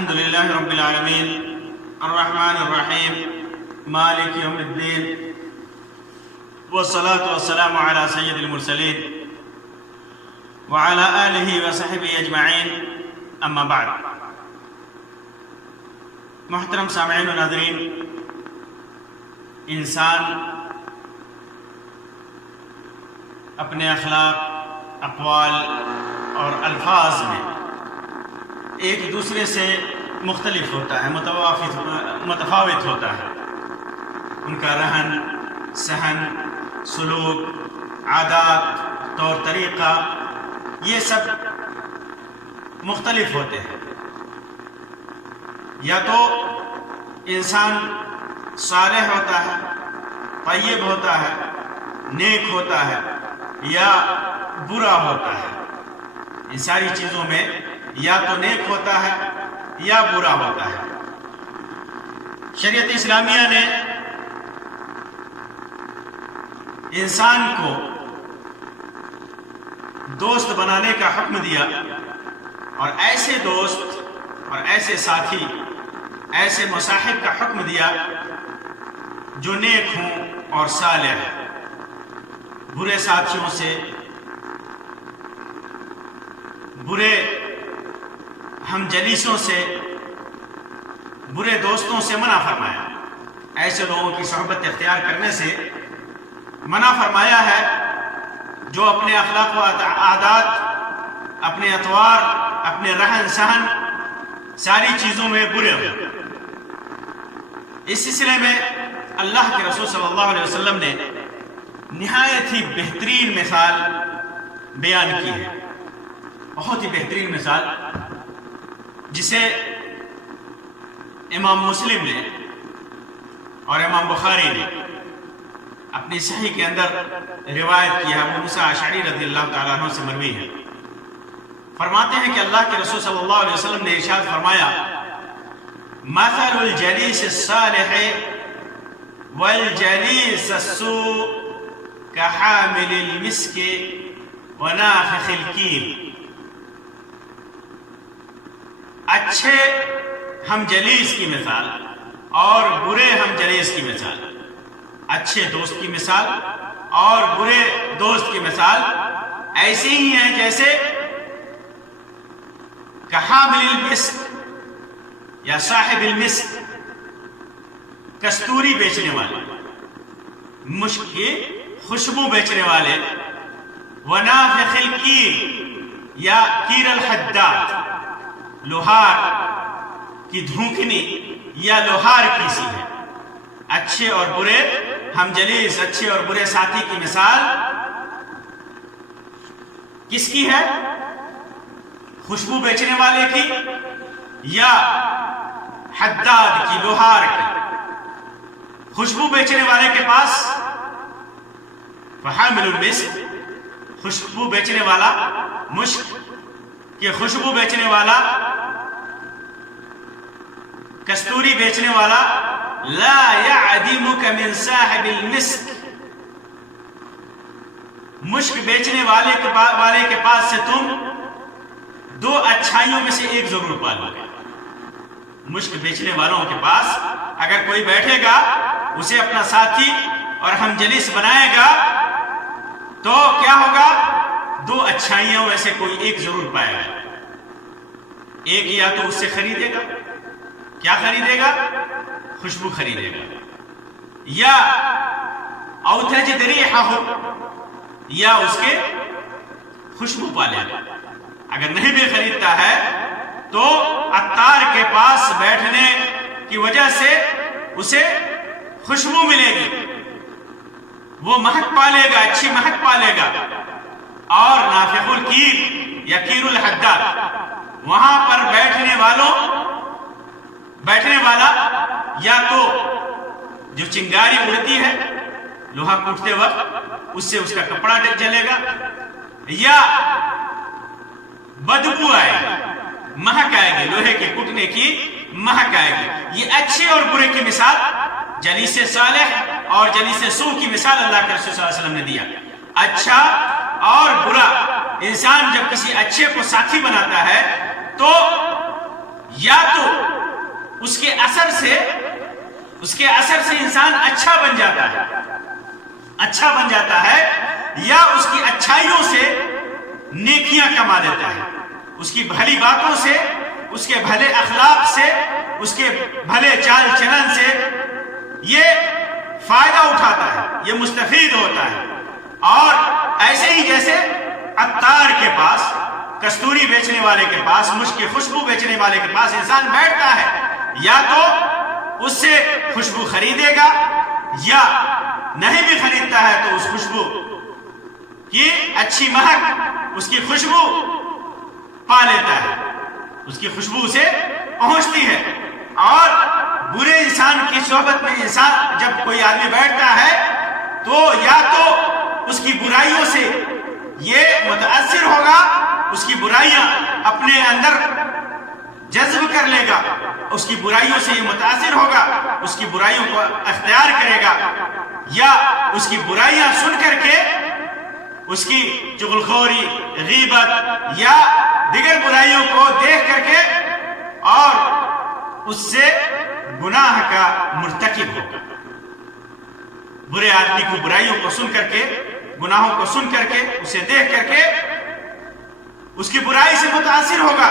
الحمد لله رب العالمين الرحمن الرحيم مالك يوم الدين والصلاة والسلام على سيد المرسلين وعلى آله وصحبه أجمعين أما بعد. محترم سامعین و ناظرین، انسان اپنے اخلاق، اقوال اور الفاظ میں ایک دوسرے سے مختلف ہوتا ہے، متفاوت ہوتا ہے. ان کا رہن سہن، سلوک، عادات، طور طریقہ، یہ سب مختلف ہوتے ہیں. یا تو انسان صالح ہوتا ہے، طیب ہوتا ہے، نیک ہوتا ہے، یا برا ہوتا ہے. ان ساری چیزوں میں یا تو نیک ہوتا ہے یا برا ہوتا ہے. شریعت اسلامیہ نے انسان کو دوست بنانے کا حکم دیا، اور ایسے دوست اور ایسے ساتھی، ایسے مصاحب کا حکم دیا جو نیک ہوں اور صالح. برے ساتھیوں سے، برے ہم جلیسوں سے، برے دوستوں سے منع فرمایا. ایسے لوگوں کی صحبت اختیار کرنے سے منع فرمایا ہے جو اپنے اخلاق و عادات، اپنے اطوار، اپنے رہن سہن، ساری چیزوں میں برے ہوں. اس سلسلے میں اللہ کے رسول صلی اللہ علیہ وسلم نے نہایت ہی بہترین مثال بیان کی ہے. بہت ہی بہترین مثال، جسے امام مسلم نے اور امام بخاری نے اپنی صحیح کے اندر روایت کی ہے. ابو موسیٰ اشعری رضی اللہ تعالیٰ عنہ سے مروی ہے. فرماتے ہیں کہ اللہ کے رسول صلی اللہ علیہ وسلم نے ارشاد فرمایا: مثل الجلیس الصالح والجلیس السوء كحامل المسك ونافخ الكير. اچھے ہم جلیس کی مثال اور برے ہم جلیس کی مثال، اچھے دوست کی مثال اور برے دوست کی مثال ایسی ہی ہیں جیسے کحامل المسک یا صاحب المسک، کستوری بیچنے والے، مشک کی خوشبو بیچنے والے، ونافخ الکیر یا کیر الحداد، لوہار کی دھونکنی یا لوہار کیسی ہے. اچھے اور برے ہم جلیس، اچھے اور برے ساتھی کی مثال کس کی ہے؟ خوشبو بیچنے والے کی یا حداد کی، لوہار کی. خوشبو بیچنے والے کے پاس فحامل المسک، خوشبو بیچنے والا، مشک کی خوشبو بیچنے والا، کستوری بیچنے والا، لا يعدمك من صاحب المسک، مشک بیچنے والے کے پاس سے تم دو اچھائیوں میں سے ایک ضرور پالو گے. مشک بیچنے والوں کے پاس اگر کوئی بیٹھے گا، اسے اپنا ساتھی اور ہم جلیس بنائے گا، تو کیا ہوگا؟ دو اچھائیوں میں سے کوئی ایک ضرور پائے گا. ایک یا تو اس سے خریدے گا، کیا خریدے گا؟ خوشبو خریدے گا، یا او تجد ریحہ، یا اس کے خوشبو پالے گا. اگر نہیں بھی خریدتا ہے تو عطار کے پاس بیٹھنے کی وجہ سے اسے خوشبو ملے گی، وہ مہک پالے گا، اچھی مہک پالے گا. اور نافخ الکیر یا کیر الحداد، وہاں پر بیٹھنے والا یا تو جو چنگاری اڑتی ہے لوہا کوٹتے وقت، اس سے اس کا کپڑا جلے گا، یا بدبو آئے گی، مہک آئے گی، لوہے کے کٹنے کی مہک آئے گی. یہ اچھے اور برے کی مثال، جلیس صالح اور جلیس سوء کی مثال اللہ کے رسول صلی اللہ علیہ وسلم نے دیا. اچھا اور برا، انسان جب کسی اچھے کو ساتھی بناتا ہے تو یا تو اس کے اثر سے انسان اچھا بن جاتا ہے یا اس کی اچھائیوں سے نیکیاں کما دیتا ہے، اس کی بھلی باتوں سے، اس کے بھلے اخلاق سے، اس کے بھلے چال چلن سے یہ فائدہ اٹھاتا ہے، یہ مستفید ہوتا ہے۔ اور ایسے ہی جیسے عطار کے پاس، کستوری بیچنے والے کے پاس، مشک کی خوشبو بیچنے والے کے پاس انسان بیٹھتا ہے، یا تو اس سے خوشبو خریدے گا، یا نہیں بھی خریدتا ہے تو اس خوشبو کی اچھی مہک، اس کی خوشبو پا لیتا ہے، اس کی خوشبو سے پہنچتی ہے۔ اور برے انسان کی صحبت میں انسان جب کوئی آدمی بیٹھتا ہے تو یا تو اس کی برائیوں سے یہ متاثر ہوگا، اس کی برائیاں اپنے اندر جذب کر لے گا، اس کی برائیوں سے یہ متاثر ہوگا، اس کی برائیوں کو اختیار کرے گا، یا اس کی برائیاں سن کر کے اس کی چغلخوری، غیبت یا دیگر برائیوں کو دیکھ کر کے اور اس سے گناہ کا مرتکب ہوگا۔ برے آدمی کو برائیوں کو سن کر کے، گناہوں کو سن کر کے، اسے دیکھ کر کے اس کی برائی سے متاثر ہوگا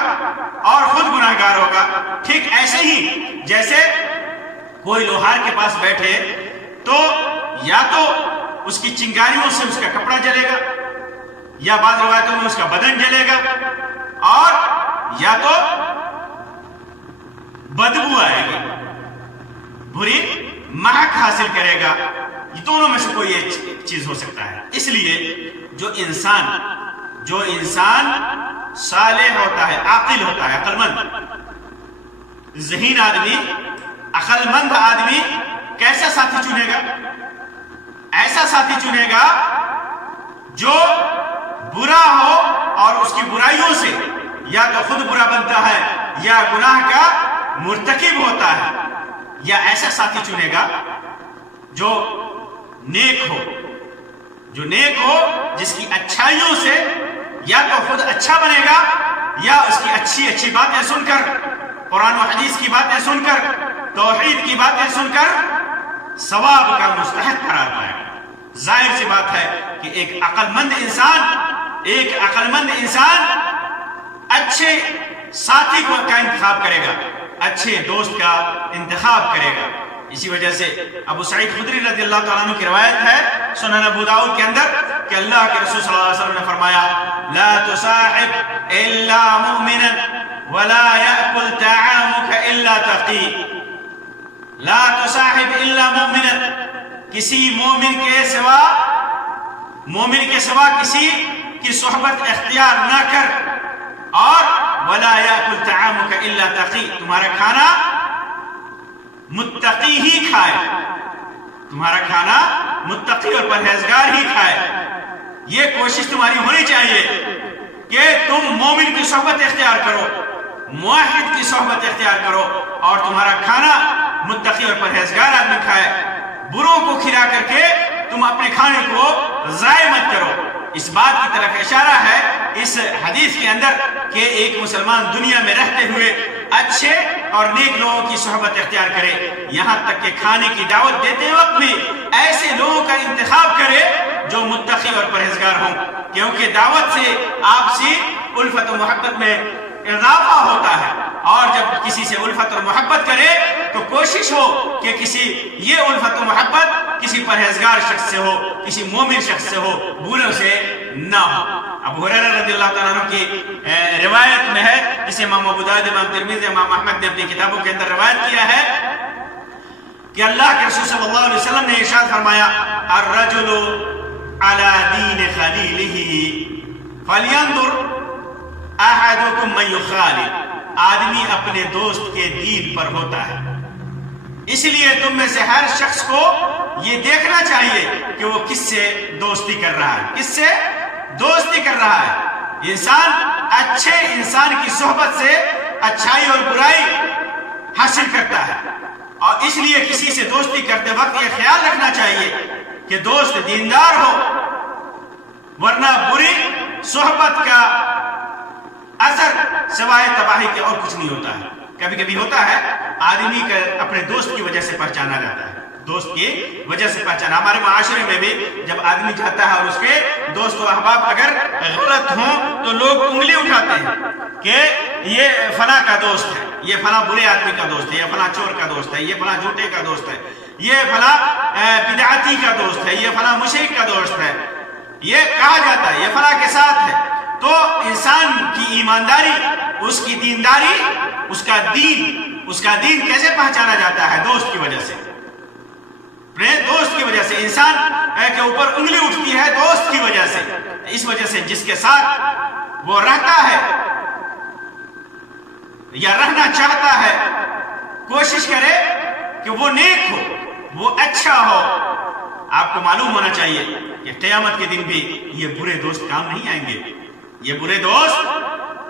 اور خود گناہگار ہوگا۔ ٹھیک ایسے ہی جیسے کوئی لوہار کے پاس بیٹھے تو یا تو اس کی چنگاریوں سے اس کا کپڑا جلے گا، یا بعض روایتوں میں اس کا بدن جلے گا، اور یا تو بدبو آئے گی، بری مہک حاصل کرے گا۔ یہ دونوں میں سے کوئی ایک چیز ہو سکتا ہے۔ اس لیے جو انسان صالح ہوتا ہے، عاقل ہوتا ہے، عقل مند، ذہین آدمی، عقل مند آدمی کیسا ساتھی چنے گا؟ ایسا ساتھی چنے گا جو برا ہو اور اس کی برائیوں سے یا تو خود برا بنتا ہے یا گناہ کا مرتکب ہوتا ہے، یا ایسا ساتھی چنے گا جو نیک ہو، جس کی اچھائیوں سے یا تو خود اچھا بنے گا یا اس کی اچھی باتیں سن کر، قرآن و حدیث کی باتیں سن کر، توحید کی باتیں سن کر ثواب کا مستحق قرار پائے گا۔ ظاہر سی بات ہے کہ ایک عقل مند انسان اچھے ساتھی کا انتخاب کرے گا، اچھے دوست کا انتخاب کرے گا۔ اسی وجہ سے ابو سعید خدری رضی اللہ تعالیٰ عنہ کی روایت ہے سنن ابو داؤد کے اندر کہ اللہ کے رسول صلی اللہ علیہ وسلم نے فرمایا، لا تصاحب الا مؤمنا ولا يأكل طعامك الا تقي۔ لا تصاحب الا مؤمنا، کسی مومن کے سوا کسی کی صحبت اختیار نہ کر، اور ولا يأكل طعامك الا تقي، تمہارا کھانا متقی ہی کھائے، تمہارا کھانا متقی اور پرہیزگار ہی کھائے۔ یہ کوشش تمہاری ہونی چاہیے کہ تم مومن کی صحبت اختیار کرو، موحد کی صحبت اختیار کرو، اور تمہارا کھانا متقی اور پرہیزگار آدمی کھائے۔ بروں کو کھلا کر کے تم اپنے کھانے کو ضائع مت کرو۔ اس بات کی طرف اشارہ ہے اس حدیث کے اندر کہ ایک مسلمان دنیا میں رہتے ہوئے اچھے اور نیک لوگوں کی صحبت اختیار کرے، یہاں تک کہ کھانے کی دعوت دیتے وقت بھی ایسے لوگوں کا انتخاب کرے جو متقی اور پرہیزگار ہوں، کیونکہ دعوت سے آپسی الفت و محبت میں اضافہ ہوتا ہے، اور جب کسی سے الفت اور محبت کرے تو کوشش ہو کہ یہ الفت و محبت کسی پرہیزگار شخص سے ہو، کسی مومن شخص سے ہو، بروں سے نہ ہو۔ ابو ہریرہ رضی اللہ تعالیٰ عنہ کی روایت میں ہے، جسے امام ابو داؤد، امام ترمذی، امام احمد نے اپنی کتابوں کے اندر روایت کیا ہے کہ اللہ کے رسول صلی اللہ علیہ وسلم نے ارشاد فرمایا، الرجل علی دین خلیلہ فلینظر احدکم من یخالل، آدمی اپنے دوست کے دین پر ہوتا ہے، اس لیے تم میں سے ہر شخص کو یہ دیکھنا چاہیے کہ وہ کس سے دوستی کر رہا ہے، انسان اچھے انسان کی صحبت سے اچھائی اور برائی حاصل کرتا ہے، اور اس لیے کسی سے دوستی کرتے وقت یہ خیال رکھنا چاہیے کہ دوست دیندار ہو، ورنہ بری صحبت کا اثر سوائے تباہی کے اور کچھ نہیں ہوتا ہے۔ کبھی کبھی ہوتا ہے آدمی کا اپنے دوست کی وجہ سے پہچانا جاتا ہے، دوست کی وجہ سے پہچانا. ہمارے معاشرے میں بھی جب آدمی جاتا ہے اور اس کے دوست و احباب اگر غلط ہوں تو لوگ انگلی اٹھاتے ہیں کہ یہ فلاں کا دوست ہے، یہ فلاں برے آدمی کا دوست ہے، یہ فلاں چور کا دوست ہے، یہ فلاں جھوٹے کا دوست ہے، یہ فلاں بدعتی کا دوست ہے، یہ فلاں مشرک کا دوست ہے، یہ کہا جاتا ہے یہ فلاں کے ساتھ ہے. تو انسان کی ایمانداری، اس کی دینداری، اس کا دین کیسے پہچانا جاتا ہے؟ دوست کی وجہ سے، اپنے دوست کی وجہ سے. انسان کے اوپر انگلی اٹھتی ہے دوست کی وجہ سے. اس وجہ سے جس کے ساتھ وہ رہتا ہے یا رہنا چاہتا ہے، کوشش کرے کہ وہ نیک ہو، وہ اچھا ہو. آپ کو معلوم ہونا چاہیے کہ قیامت کے دن بھی یہ برے دوست کام نہیں آئیں گے، یہ برے دوست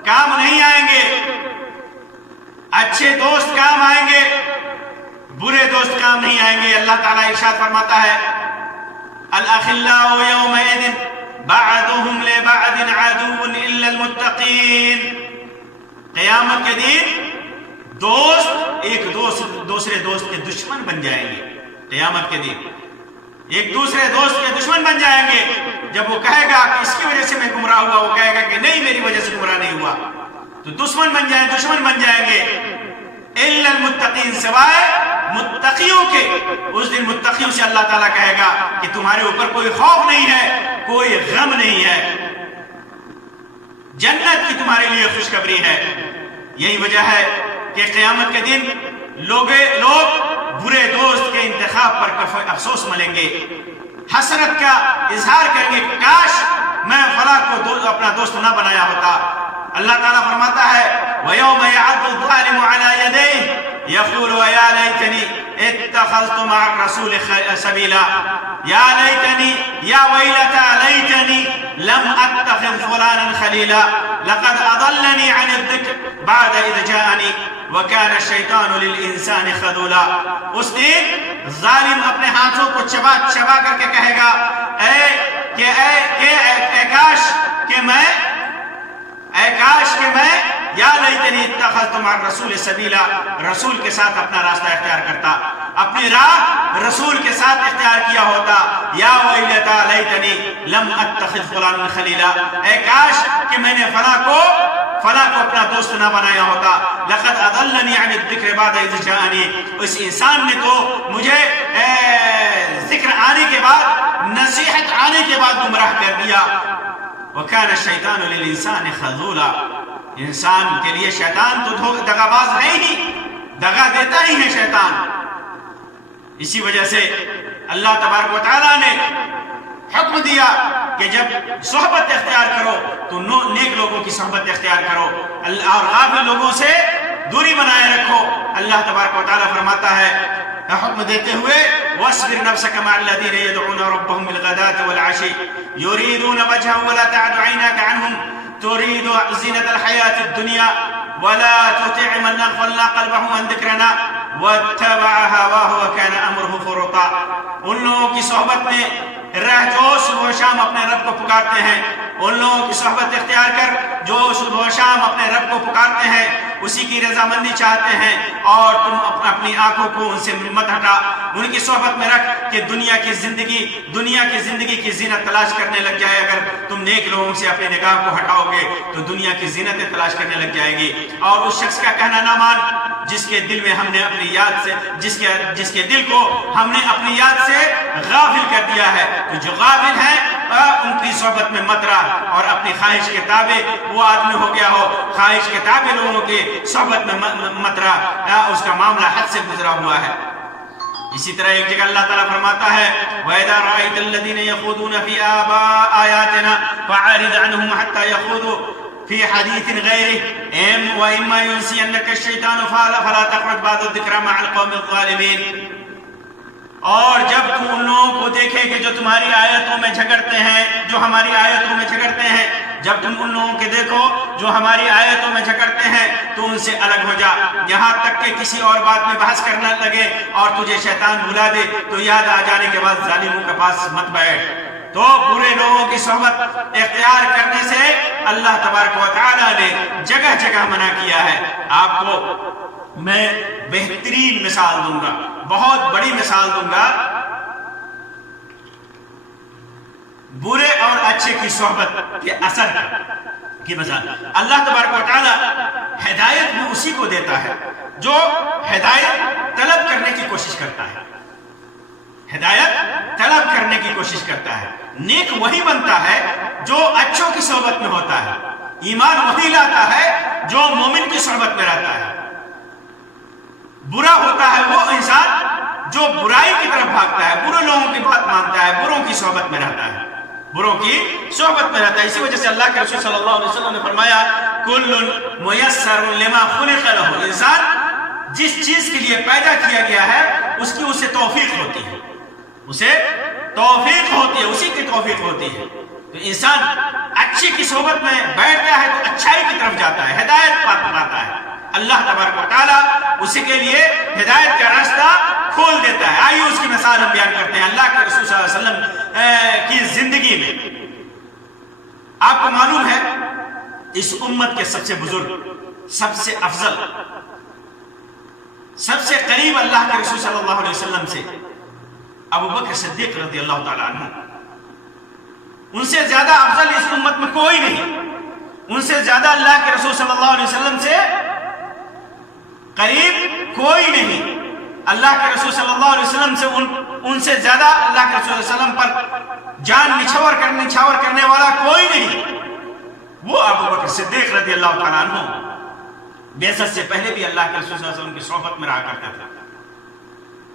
کام نہیں آئیں گے، اچھے دوست کام آئیں گے، برے دوست کام نہیں آئیں گے. اللہ تعالیٰ ارشاد فرماتا ہے الاخلاء یومئذ بعضهم لبعض عدو الا المتقین. قیامت کے دن دوست ایک دوسرے دوست کے دشمن بن جائیں گے. قیامت کے دن ایک دوسرے دوست کے دشمن بن جائیں گے. جب وہ کہے گا کہ اس کی وجہ سے میں گمراہ ہوا، وہ کہے گا کہ نہیں میری وجہ سے گمراہ نہیں ہوا، تو دشمن بن جائیں گے. الا المتقین، سوائے متقیوں کے. اس دن متقیوں سے اللہ تعالیٰ کہے گا کہ تمہارے اوپر کوئی خوف نہیں ہے، کوئی غم نہیں ہے، جنت کی تمہارے لیے خوشخبری ہے. یہی وجہ ہے کہ قیامت کے دن لوگ برے دوست کے انتخاب پر افسوس ملیں گے، حسرت کا اظہار کریں گے، کاش میں فلاں کو اپنا دوست نہ بنایا ہوتا. اللہ تعالیٰ فرماتا ہے وَيَوْمَ يَعَضُّ الظَّالِمُ عَلَى يَدَيْهِ يَقُولُ يَا لَيْتَنِي اتَّخَذْتُ مَعَ الرَّسُولِ سَبِيلًا يَا لَيْتَنِي يَا وَيْلَتَى لَيْتَنِي لَمْ أَتَّخِذْ فُلَانًا خَلِيلًا لَقَدْ أَضَلَّنِي عَنِ الذِّكْرِ بَعْدَ إِذْ جَاءَنِي وَكَانَ الشَّيْطَانُ لِلْإِنسَانِ خَذُولًا. اس دن ظالم اپنے ہاتھوں کو چبا کر کے کہے گا اے کاش کہ میں یا لیتنی اتخذت مع الرسول سبیلا، رسول کے ساتھ اپنا راستہ اختیار کرتا، اپنی راہ رسول کے ساتھ اختیار کیا ہوتا. یا ویلتا لیتنی لم اتخذ فلانا خلیلا، اے کاش کہ میں نے فلاں کو اپنا دوست نہ بنایا ہوتا. لقد اضلنی عن الذکر بعد اذ جاءنی، اس انسان نے تو مجھے ذکر آنے کے بعد، نصیحت آنے کے بعد گمراہ کر دیا. وَكَانَ الشَّيْطَانُ لِلْإِنسَانِ خَذُولًا، انسان کے لیے شیطان تو دغا باز ہے ہی، دغا دیتا ہی ہے شیطان. اسی وجہ سے اللہ تبارک و تعالیٰ نے حکم دیا کہ جب صحبت اختیار کرو تو نیک لوگوں کی صحبت اختیار کرو اور غافل لوگوں سے دوری بنائے رکھو. اللہ تبارک و تعالیٰ فرماتا ہے حکم دیتے ہوئے وَاصْبِرْ نَفْسَكَ مَعَ الَّذِينَ يَدْعُونَ رَبَّهُمْ بِالْغَدَاةِ وَالْعَشِيِّ يُرِيدُونَ وَجْهَهُ وَلَا تَعْدُ عَيْنَاكَ عَنْهُمْ تُرِيدُ زِينَةَ الْحَيَاةِ الدُّنْيَا وَلَا تُطِعْ مَنْ أَغْفَلْنَا قَلْبَهُ عَنْ ذِكْرِنَا وَاتَّبَعَ هَوَاهُ وَكَانَ أَمْرُهُ فُرُطًا. ان لوگوں کی صحبت میں رہ جو صبح و شام اپنے رب کو پکارتے ہیں، ان لوگوں کی صحبت اختیار کر جو صبح و شام اپنے رب کو پکارتے ہیں، اسی کی رضامندی چاہتے ہیں، اور تم اپنی آنکھوں کو ان سے مت ہٹا، ان کی صحبت میں رکھ کہ دنیا کی زندگی کی زینت تلاش کرنے لگ جائے. اگر تم نیک لوگوں سے اپنی نگاہ کو ہٹاؤ گے تو دنیا کی زینتیں تلاش کرنے لگ جائے گی. اور اس شخص کا کہنا نہ مان جس کے دل میں ہم نے اپنی یاد سے جس کے دل کو ہم نے اپنی یاد سے غافل کر دیا ہے. تو جو غافل ہیں ان کی صحبت میں مت رہ، اور اپنی خواہش کے تابع وہ آدمی ہو گیا ہو، خواہش کے تابع لوگوں کی صحبت میں مت رہ، اس کا معاملہ حد سے گزرا ہوا ہے. اسی طرح ایک جگہ اللہ تعالیٰ فرماتا ہے وَإِذَا رَأَيْتَ الَّذِينَ يَخُوضُونَ فِي آيَاتِنَا فَأَعْرِضْ عَنْهُمْ حَتَّى يَخُوضُوا فِي حَدِيثٍ غَيْرِهِ وَإِمَّا يُنْسِيَنَّكَ الشَّيْطَانُ فَلَا تَقْعُدْ بَعْدَ الذِّكْرَىٰ مَعَ الْقَوْمِ الظَّالِمِينَ. اور جب تم ان لوگوں کو دیکھے کہ جو تمہاری آیتوں میں جھگڑتے ہیں، جو ہماری آیتوں میں جھگڑتے ہیں، جب تم ان لوگوں کے دیکھو جو ہماری آیتوں میں جھگڑتے ہیں تو ان سے الگ ہو جا. یہاں تک کہ کسی اور بات میں بحث کرنے لگے اور تجھے شیطان بلا دے تو یاد آ جانے کے بعد ظالموں کے پاس مت بیٹھ. تو برے لوگوں کی صحبت اختیار کرنے سے اللہ تبارک و تعالیٰ نے جگہ جگہ منع کیا ہے. آپ کو میں بہترین مثال دوں گا، بہت بڑی مثال دوں گا برے اور اچھے کی صحبت کے اثر کی مثال۔ اللہ تبارک و تعالی ہدایت بھی اسی کو دیتا ہے جو ہدایت طلب کرنے کی کوشش کرتا ہے، ہدایت طلب کرنے کی کوشش کرتا ہے۔ نیک وہی بنتا ہے جو اچھوں کی صحبت میں ہوتا ہے، ایمان وہی لاتا ہے جو مومن کی صحبت میں رہتا ہے۔ برا ہوتا ہے وہ انسان جو برائی کی طرف بھاگتا ہے، برے لوگوں کی بات مانتا ہے، بروں کی صحبت میں رہتا ہے، بروں کی صحبت میں رہتا ہے۔ اسی وجہ سے اللہ کے رسول صلی اللہ علیہ وسلم نے فرمایا کل میسر لما خلق لہ، انسان جس چیز کے لیے پیدا کیا گیا ہے اس کی اسے توفیق ہوتی ہے، اسے توفیق ہوتی ہے، اسی کی توفیق ہوتی ہے۔ تو انسان اچھی کی صحبت میں بیٹھتا ہے تو اچھائی کی طرف جاتا ہے، ہدایت پاتا ہے۔ اللہ تبارک و تعالیٰ اسی کے لیے ہدایت کا راستہ کھول دیتا ہے۔ آئیے اس کی مثال ہم بیان کرتے ہیں اللہ کے رسول صلی اللہ علیہ وسلم کی زندگی میں۔ آپ کو معلوم ہے اس امت کے سب سے بزرگ، سب سے افضل، سب سے قریب اللہ کے رسول صلی اللہ علیہ وسلم سے ابو بکر صدیق رضی اللہ تعالیٰ عنہ، ان سے زیادہ افضل اس امت میں کوئی نہیں، ان سے زیادہ اللہ کے رسول صلی اللہ علیہ وسلم سے قریب کوئی نہیں۔ اللہ کے رسول صلی اللہ علیہ وسلم سے ان سے زیادہ اللہ کے رسول صلی اللہ علیہ وسلم پر جان نچھاور کرنے والا کوئی نہیں، وہ ابو بکر صدیق رضی اللہ تعالیٰ عنہ بعثت سے پہلے بھی اللہ کے رسول صلی اللہ علیہ وسلم کی صحبت میں رہا کرتے تھے۔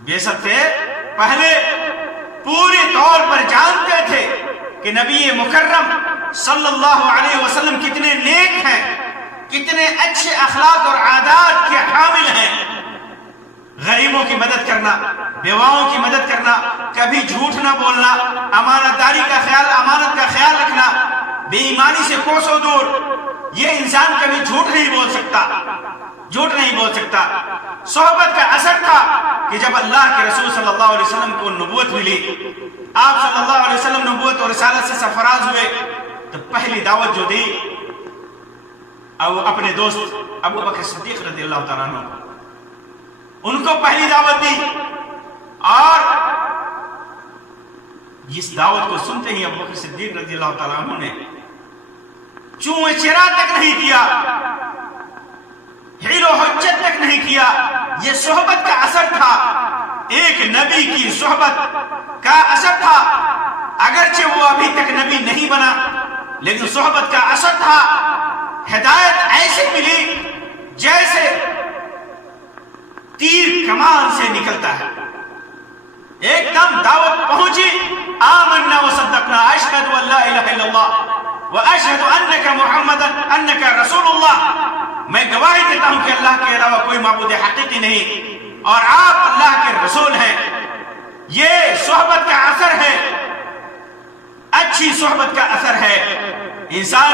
بعثت سے پہلے پوری طور پر جانتے تھے کہ نبی مکرم صلی اللہ علیہ وسلم کتنے نیک ہیں، کتنے اچھے اخلاق اور عادات کے حامل ہیں۔ غریبوں کی مدد کرنا، بیواؤں کی مدد کرنا، کبھی جھوٹ نہ بولنا، امانت داری کا خیال، امانت کا خیال رکھنا، بے ایمانی سے کوسوں دور۔ یہ انسان کبھی جھوٹ نہیں بول سکتا، جھوٹ نہیں بول سکتا۔ صحبت کا اثر تھا کہ جب اللہ کے رسول صلی اللہ علیہ وسلم کو نبوت ملی، آپ صلی اللہ علیہ وسلم نبوت اور رسالت سے سرفراز ہوئے، تو پہلی دعوت جو دی اپنے دوست ابو بکر صدیق رضی اللہ تعالیٰ عنہ، ان کو پہلی دعوت دی، اور اس دعوت کو سنتے ہی ابو بکر صدیق رضی اللہ تعالیٰ عنہ نے چوئے چرا تک نہیں کیا، حیل و حجت تک نہیں کیا۔ یہ صحبت کا اثر تھا، ایک نبی کی صحبت کا اثر تھا، اگرچہ وہ ابھی تک نبی نہیں بنا، لیکن صحبت کا اثر تھا۔ ہدایت ایسے ملی جیسے تیر کمان سے نکلتا ہے، ایک دم دعوت پہنچی، آمنا وصدقنا اشہد ان لا الہ الا اللہ واشہد انک محمدا انک رسول اللہ، میں گواہی دیتا ہوں کہ اللہ کے علاوہ کوئی معبود حقیقی نہیں اور آپ اللہ کے رسول ہیں۔ یہ صحبت کا اثر ہے، اچھی صحبت کا اثر ہے۔ انسان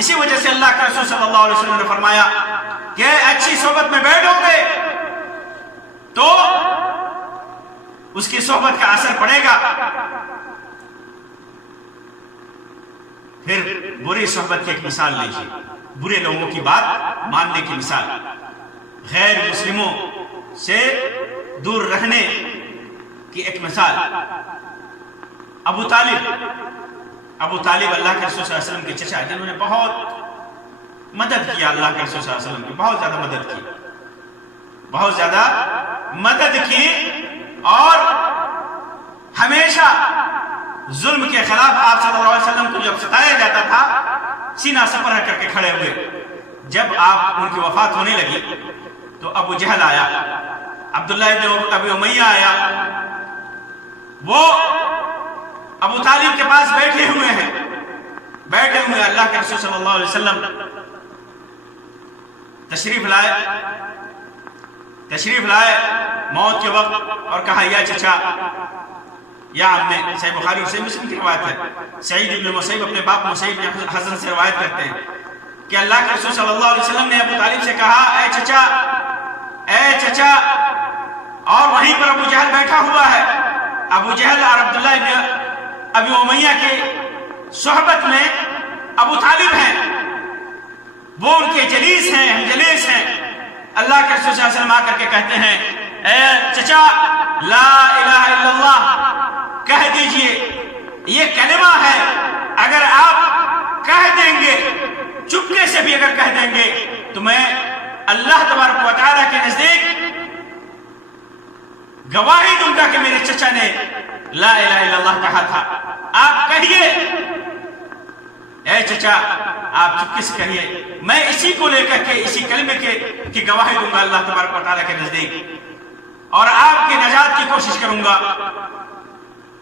اسی وجہ سے اللہ کے رسول صلی اللہ علیہ وسلم نے فرمایا کہ اچھی صحبت میں بیٹھو گے تو اس کی صحبت کا اثر پڑے گا۔ پھر بری صحبت کی ایک مثال لیجیے، برے لوگوں کی بات ماننے کی مثال، غیر مسلموں سے دور رہنے کی ایک مثال۔ ابو طالب اللہ کے رسول صلی اللہ علیہ وسلم کے چچا، جنہوں نے بہت مدد کیا اللہ کے رسول صلی اللہ علیہ وسلم کی، بہت زیادہ مدد کی، بہت زیادہ مدد کی، اور ہمیشہ ظلم کے خلاف آپ صلی اللہ علیہ وسلم کو جب ستایا جاتا تھا سینہ سپر کر کے کھڑے ہوئے۔ جب آپ ان کی وفات ہونے لگی تو ابو جہل آیا، عبداللہ ابن ابی امیہ آیا، وہ ابو طالب کے پاس بیٹھے ہوئے اللہ کے رسول صلی اللہ علیہ وسلم تشریف لائے موت کے وقت، اور کہا یا چچا یا عمے۔ صحیح بخاری اور صحیح مسلم کی روایت ہے، سعید ابن مسیب اپنے باپ مسیب بن حسن سے روایت کرتے ہیں کہ اللہ کے رسول صلی اللہ علیہ وسلم نے ابو طالب سے کہا اے چچا، اور وہیں پر ابو جہل بیٹھا ہوا ہے۔ ابو جہل اور عبداللہ ابن ابی امیہ کے صحبت میں ابو طالب ہیں، وہ ان کے جلیس ہیں، ہم جلیس ہیں۔ اللہ کے رسول صلی اللہ علیہ وسلم آ کر کے کہتے ہیں اے چچا لا الہ الا اللہ کہہ دیجئے، یہ کلمہ ہے، اگر آپ کہہ دیں گے، چپکے سے بھی اگر کہہ دیں گے تو میں اللہ تبارک و تعالیٰ کے نزدیک گواہی دوں گا کہ میرے چچا نے لا الہ الا اللہ کہا تھا۔ آپ کہیے اے چچا، آپ چپکے سے کہیے، میں اسی کو لے کر کے اسی کلمے کی گواہی دوں گا اللہ تبارک و تعالیٰ کے نزدیک اور آپ کی نجات کی کوشش کروں گا۔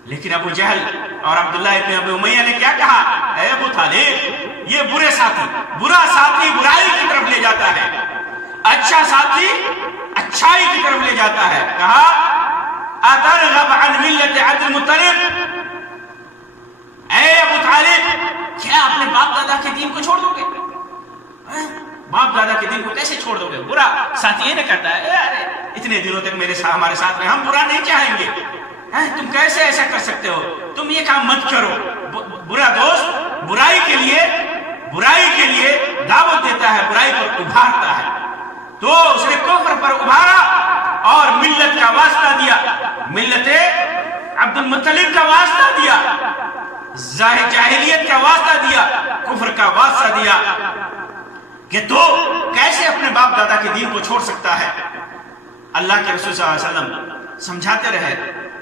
لیکن ابو جہل اور عبداللہ ابن ابی امیہ نے کیا کہا؟ اے ابو طالب، یہ برا ساتھی برائی کی طرف لے جاتا ہے، اچھا ساتھی اچھائی کی طرف لے جاتا ہے۔ کہا اترغب عن ملت عبد المطلب، اے ابو طالب، کیا اپنے باپ دادا کے دین کو چھوڑ دو گے؟ باپ دادا کے دین کو کیسے چھوڑ دو گے؟ برا ساتھی یہ نہ کہتا ہے اتنے دنوں تک ہمارے ساتھ رہے، ہم برا نہیں چاہیں گے، تم کیسے ایسا کر سکتے ہو؟ تم یہ کام مت کرو۔ برا دوست برائی کے لیے دعوت دیتا ہے، برائی پر ابھارتا ہے، تو اس نے کفر پر ابھارا اور ملت کا واسطہ دیا، ملت عبد المطلب کا واسطہ دیا، جاہلیت کا واسطہ دیا، کفر کا واسطہ دیا کہ تو کیسے اپنے باپ دادا کے دین کو چھوڑ سکتا ہے۔ اللہ کے رسول صلی اللہ علیہ وسلم سمجھاتے رہے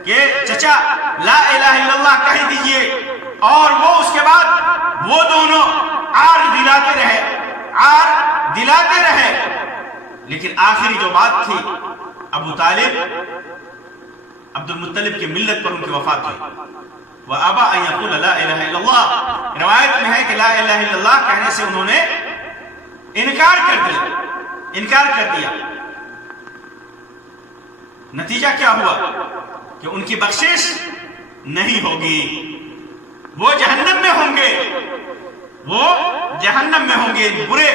کہ چچا لا الہ الا اللہ کہہ دیجئے، اور وہ اس کے بعد وہ دونوں عار دلاتے رہے، لیکن آخری جو بات تھی ابو طالب عبد المطلب کی ملت پر ان کی وفات ہوئی۔ وَأَبَا أَن يَقُولَ لَا إِلَهَ إِلَّا اللَّهِ، روایت میں ہے کہ لا الہ الا اللہ کہنے سے انہوں نے انکار کر دیا۔ نتیجہ کیا ہوا کہ ان کی بخشش نہیں ہوگی، وہ جہنم میں ہوں گے، برے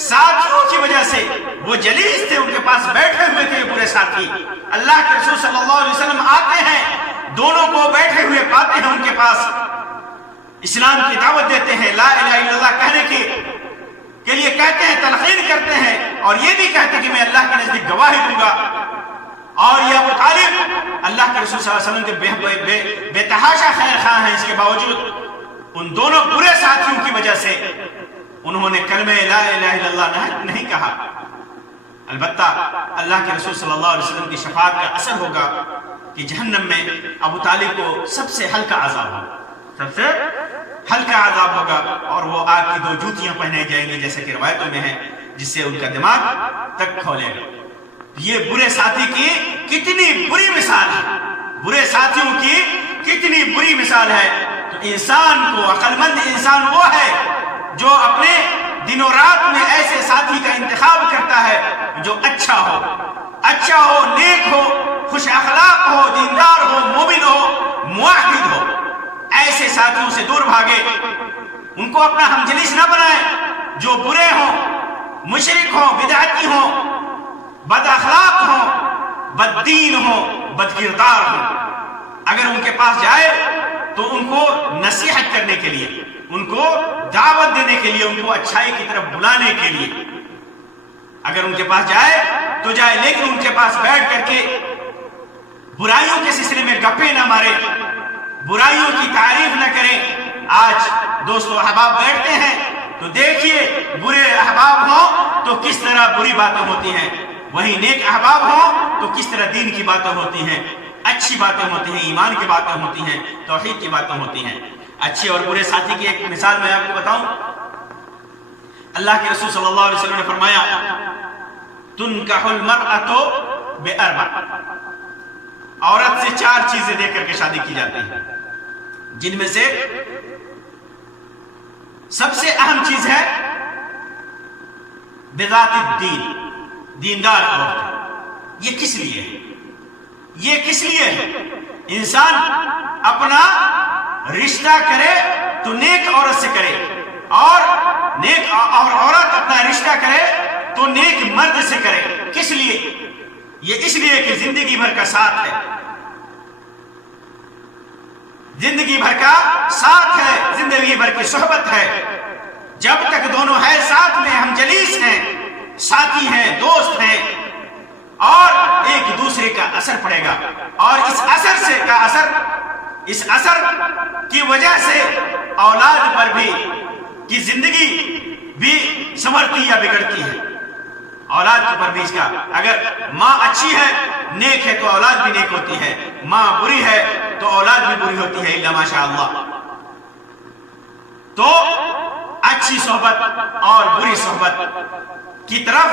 ساتھیوں کی وجہ سے۔ وہ جلیس تھے، ان کے پاس بیٹھے ہوئے تھے برے ساتھی۔ اللہ کے رسول صلی اللہ علیہ وسلم آتے ہیں، دونوں کو بیٹھے ہوئے پاتے ہیں ان کے پاس، اسلام کی دعوت دیتے ہیں، لا الہ الا اللہ کہنے کے لیے کہتے ہیں، تلقین کرتے ہیں، اور یہ بھی کہتے ہیں کہ میں اللہ کے نزدیک گواہی دوں گا۔ اور یہ ابو طالب اللہ کے رسول صلی اللہ علیہ وسلم کے بے تحاشا خیر خواہ ہیں، اس کے باوجود ان دونوں برے ساتھیوں کی وجہ سے انہوں نے کلمہ لا الہ الا اللہ نہیں کہا۔ البتہ اللہ کے رسول صلی اللہ علیہ وسلم کی شفاعت کا اثر ہوگا کہ جہنم میں ابو طالب کو سب سے ہلکا عذاب ہوگا، اور وہ آگ کی 2 جوتیاں پہنے جائیں گے، جیسے کہ روایتوں میں ہے، جس سے ان کا دماغ تک کھولے گا۔ یہ برے ساتھی کی کتنی بری مثال ہے، برے ساتھیوں کی کتنی بری مثال ہے۔ تو انسان کو، عقل مند انسان وہ ہے جو اپنے دن و رات میں ایسے ساتھی کا انتخاب کرتا ہے جو اچھا ہو، نیک ہو، خوش اخلاق ہو، دیندار ہو، مومن ہو، موحد ہو۔ ایسے ساتھیوں سے دور بھاگے، ان کو اپنا ہمجلیس نہ بنائے جو برے ہوں، مشرک ہوں، بدعتی ہوں، بد اخلاق ہوں، بد دین ہوں، بد کردار ہوں۔ اگر ان کے پاس جائے تو ان کو نصیحت کرنے کے لیے، ان کو دعوت دینے کے لیے، ان کو اچھائی کی طرف بلانے کے لیے اگر ان کے پاس جائے تو جائے، لیکن ان کے پاس بیٹھ کر کے برائیوں کے سلسلے میں گپے نہ مارے، برائیوں کی تعریف نہ کریں۔ آج دوستو احباب بیٹھتے ہیں تو دیکھیے برے احباب ہوں تو کس طرح بری باتیں ہوتی ہیں، وہی نیک احباب ہوں تو کس طرح دین کی باتیں ہوتی ہیں، اچھی باتیں ہوتی ہیں، ایمان کی باتیں ہوتی ہیں، توحید کی باتیں ہوتی ہیں۔ اچھے اور برے ساتھی کی ایک مثال میں آپ کو بتاؤں۔ اللہ کے رسول صلی اللہ علیہ وسلم نے فرمایا تنکح المرأة بأربع، عورت سے 4 چیزیں دے کر کے شادی کی جاتی ہے، جن میں سے سب سے اہم چیز ہے بذات الدین، دیندار عورت۔ یہ کس لیے ہے؟ یہ کس لیے ہے؟ انسان اپنا رشتہ کرے تو نیک عورت سے کرے، اور عورت اپنا رشتہ کرے تو نیک مرد سے کرے۔ کس لیے؟ یہ اس لیے کہ زندگی بھر کا ساتھ ہے، زندگی بھر کا ساتھ ہے، زندگی بھر کی صحبت ہے۔ جب تک دونوں ہیں ساتھ میں، ہم جلیس ہیں، ساتھی ہیں، دوست ہیں، اور ایک دوسرے کا اثر پڑے گا، اور اس اثر کی وجہ سے اولاد پر بھی کی زندگی بھی سنورتی یا بگڑتی ہے۔ اولاد کے پرویش کا، اگر ماں اچھی ہے، نیک ہے، تو اولاد بھی نیک ہوتی ہے، ماں بری ہے تو اولاد بھی بری ہوتی ہے، الا ماشاء اللہ۔ تو اچھی صحبت اور بری صحبت کی طرف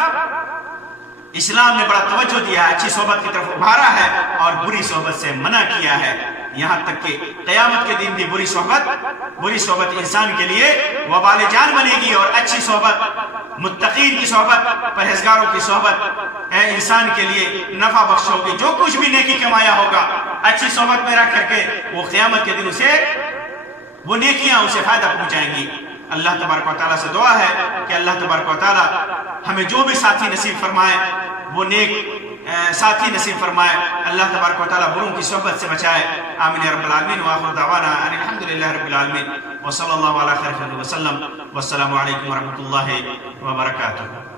اسلام نے بڑا توجہ دیا ہے، اچھی صحبت کی طرف ابھارا ہے اور بری صحبت سے منع کیا ہے، یہاں تک کہ قیامت کے دن بھی بری صحبت انسان کے لیے وبال جان بنے گی، اور اچھی صحبت، متقین کی صحبت، پرہیزگاروں کی صحبت انسان کے لیے نفع بخش ہوگی۔ جو کچھ بھی نیکی کمایا ہوگا اچھی صحبت میں رکھ کر کے، وہ قیامت کے دن وہ نیکیاں اسے فائدہ پہنچائیں گی۔ اللہ تبارک و تعالیٰ سے دعا ہے کہ اللہ تبارک و تعالیٰ ہمیں جو بھی ساتھی نصیب فرمائے وہ نیک ساتھی نصیب فرمائے، اللہ تبارک و تعالیٰ بروں کی صحبت سے بچائے۔ آمین یا رب العالمین، وآخر دعوانا ان الحمدللہ رب العالمین، وصلی اللہ علی خیر خلقہ وسلم، والسلام علیکم ورحمۃ اللہ وبرکاتہ۔